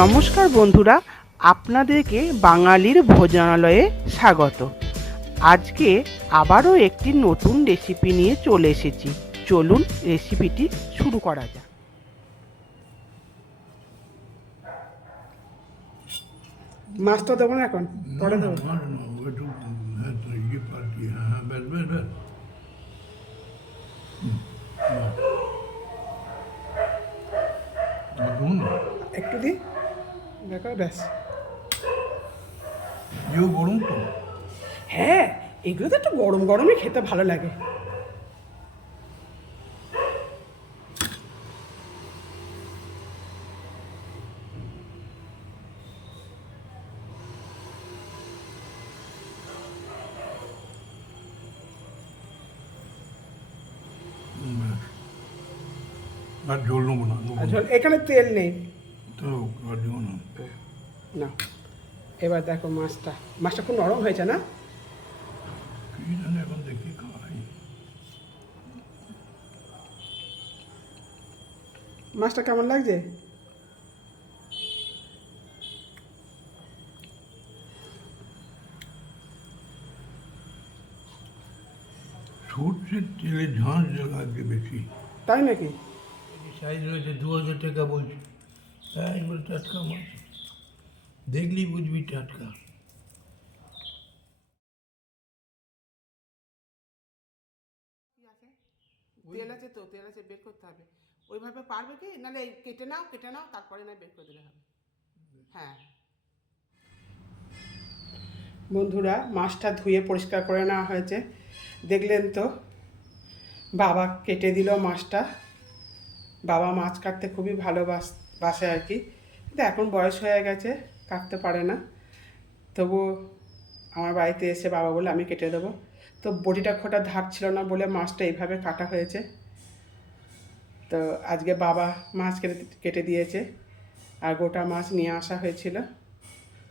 নমস্কার বন্ধুরা আপনাদেরকে বাঙালির ভোজনালয়ে স্বাগত। আজকে আবারও একটি নতুন রেসিপি নিয়ে চলে এসেছি। চলুন রেসিপিটি শুরু করা যাক। মাছটা দেবো না এখন? পরে দেবো। একটু হ্যাঁ হ্যাঁ হ্যাঁ দিই দেখো ব্যাস। ইয়েও গরম তো? হ্যাঁ এগুলো তো একটু গরম গরমই খেতে ভালো লাগে। আর ঝোল নেব না এখানে তেল নেই। না না। এবার দেখো মাছটা। মাছটা খুব নরম হয়েছে না? এখন দেখি খাই। মাছটা কেমন লাগছে? সর্ষের তেলে ঝাঁঝ লাগবে বেশি। তাই নাকি? সাইজ রয়েছে দু হাজার টাকা বলছি। হ্যাঁ এগুলো টাটকা মাছ দেখলি বুঝবি টাটকা তেল আছে তো তেল আছে বের করতে হবে। ওইভাবে পারবে কি? নাহলে কেটে নাও কেটে নাও তারপরে না বের করে দিলে হবে। হ্যাঁ। বন্ধুরা মাছটা ধুয়ে পরিষ্কার করে নেওয়া হয়েছে। দেখলেন তো বাবা কেটে দিল মাছটা। বাবা মাছ কাটতে খুবই ভালোবাস বাসে আর কি। কিন্তু এখন বয়স হয়ে গেছে, কাটতে পারে না। তবু আমার বাড়িতে এসে বাবা বলে আমি কেটে দেবো। তো বটিটা খোটা ধার ছিল না বলে মাছটা এইভাবে কাটা হয়েছে। তো আজকে বাবা মাছ কেটে কেটে দিয়েছে। আর গোটা মাছ নিয়ে আসা হয়েছিল।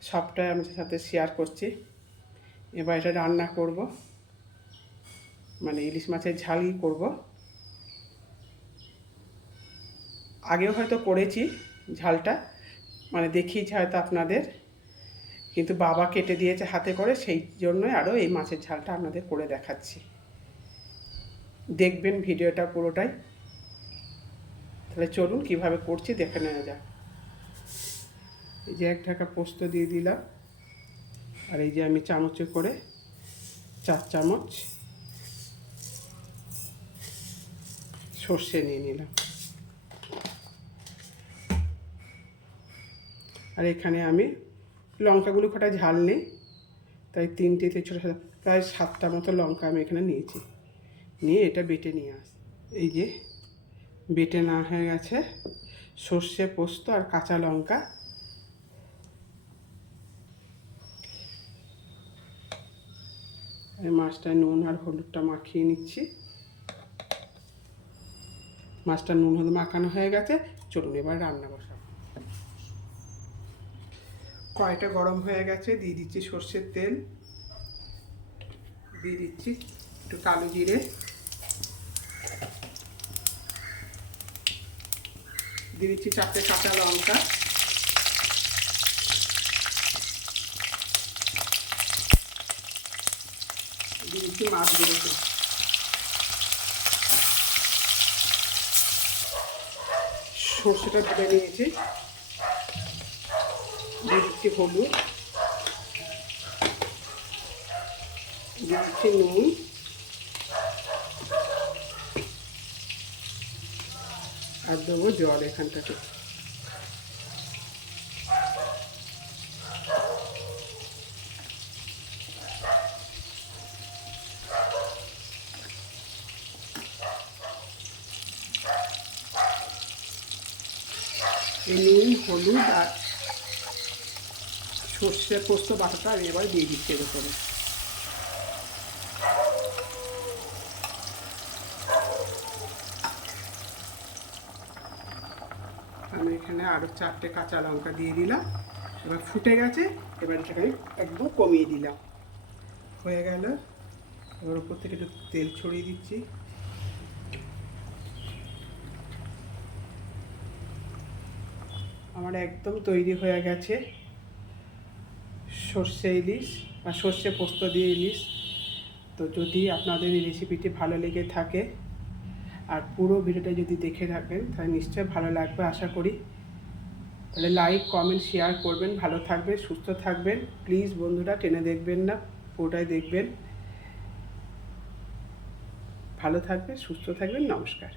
সবটাই আমাদের সাথে শেয়ার করছি। এবার এটা রান্না করব। মানে ইলিশ মাছের ঝালই করব। আগেও হয়তো করেছি ঝালটা মানে দেখিয়েছি হয়তো আপনাদের, কিন্তু বাবা কেটে দিয়েছে হাতে করে, সেই জন্যই আরও এই মাছের ঝালটা আপনাদের করে দেখাচ্ছি। দেখবেন ভিডিওটা পুরোটাই। তাহলে চলুন কীভাবে করছি দেখে নেওয়া যাক। এই যে এক ঢাকা পোস্ত দিয়ে দিলাম, আর এই যে আমি চামচে করে চার চামচ সর্ষে নিয়ে নিলাম। আর এখানে আমি লঙ্কাগুলো কটা ঝাল নেই, তাই তিনটে ছোটো ছোটো প্রায় সাতটা মতো লঙ্কা আমি এখানে নিয়েছি। নিয়ে এটা বেটে নিয়ে আস, এই যে বেটে না হয়ে গেছে সর্ষে পোস্ত আর কাঁচা লঙ্কা। এই মাছটায় নুন আর হলুদটা মাখিয়ে নিচ্ছি। মাছটা নুন হলুদ মাখানো হয়ে গেছে, চলুন এবার রান্না বসাবো। কড়াইটা গরম হয়ে গেছে, দিয়ে দিচ্ছি সর্ষের তেল। দিয়ে দিচ্ছি একটু কালো জিরে। দিয়ে দিচ্ছি চারটে কাঁচা লঙ্কা। দিয়ে দিচ্ছি মাছগুলোকে সর্ষেটা ধুয়ে নিয়েছি। দিচ্ছি হলুদ। দিচ্ছি নুন। আর দেবো জল এখানটাতে। নুন হলুদ আর সর্ষে পোস্ত, বাটাটা আমি এবার দিয়ে দিচ্ছি এর উপরে আমি এখানে আরও চারটে কাঁচা লঙ্কা দিয়ে দিলাম। এবার ফুটে গেছে, এবার এটাকে আমি একদম কমিয়ে দিলাম। হয়ে গেল। এবার উপর থেকে একটু তেল ছড়িয়ে দিচ্ছি। আমার একদম তৈরি হয়ে গেছে। সর্ষে ইলিশ বা সর্ষে পোস্ত দিয়ে ইলিশ। তো যদি আপনাদের এই রেসিপিটি ভালো লেগে থাকে আর পুরো ভিডিওটা যদি দেখে থাকেন, তাহলে নিশ্চয়ই ভালো লাগবে আশা করি। তাহলে লাইক কমেন্ট শেয়ার করবেন। ভালো থাকবে সুস্থ থাকবেন। প্লিজ বন্ধুরা টেনে দেখবেন না, পুরোটাই দেখবেন। ভালো থাকবেন, সুস্থ থাকবেন। নমস্কার।